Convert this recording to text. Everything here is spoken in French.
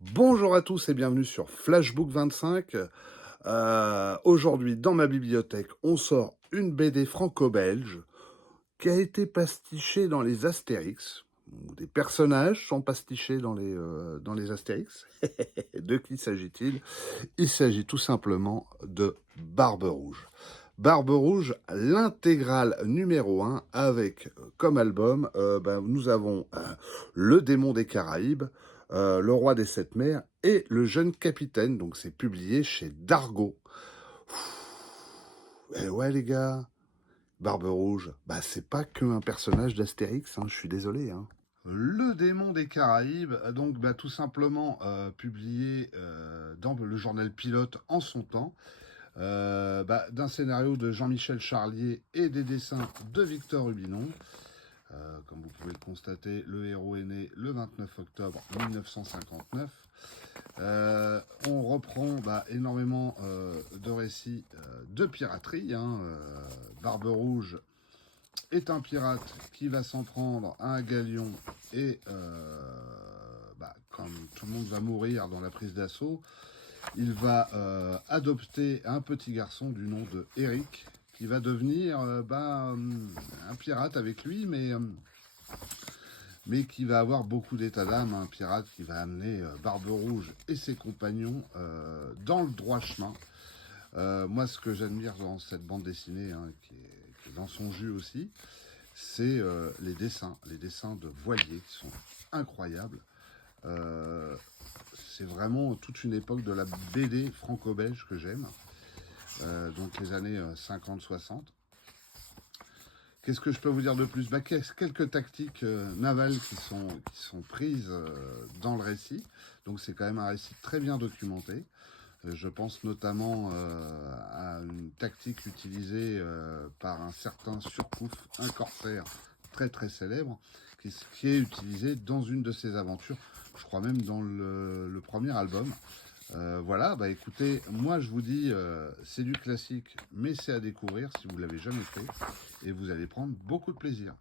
Bonjour à tous et bienvenue sur Flashbook 25. Aujourd'hui, dans ma bibliothèque, on sort une BD franco-belge qui a été pastichée dans les Astérix. Où des personnages sont pastichés dans les Astérix. De qui s'agit-il? Il s'agit tout simplement de Barbe Rouge. Barbe Rouge, l'intégrale numéro 1 avec comme album, nous avons Le Démon des Caraïbes, Le Roi des Sept Mers et Le Jeune Capitaine. Donc c'est publié chez Dargaud. Et ouais les gars, Barbe Rouge, bah c'est pas qu'un personnage d'Astérix, hein, je suis désolé. Hein. Le Démon des Caraïbes, donc tout simplement publié dans le journal Pilote en son temps. D'un scénario de Jean-Michel Charlier et des dessins de Victor Rubinon. Comme vous pouvez le constater, le héros est né le 29 octobre 1959. On reprend énormément de récits de piraterie. Barbe Rouge est un pirate qui va s'en prendre à un galion et comme tout le monde va mourir dans la prise d'assaut, il va adopter un petit garçon du nom de Eric qui va devenir un pirate avec lui, mais qui va avoir beaucoup d'état d'âme, un pirate qui va amener Barbe Rouge et ses compagnons dans le droit chemin. Moi, ce que j'admire dans cette bande dessinée, qui est dans son jus aussi, c'est les dessins de Voilier qui sont incroyables. C'est vraiment toute une époque de la BD franco-belge que j'aime, donc les années 50-60. Qu'est-ce que je peux vous dire de plus? Quelques tactiques navales qui sont prises dans le récit, donc c'est quand même un récit très bien documenté. Je pense notamment à une tactique utilisée par un certain Surcouf, un corsaire très très célèbre, qui est utilisée dans une de ses aventures, je crois même dans le premier album. Voilà, écoutez, moi je vous dis, c'est du classique, mais c'est à découvrir si vous ne l'avez jamais fait, et vous allez prendre beaucoup de plaisir.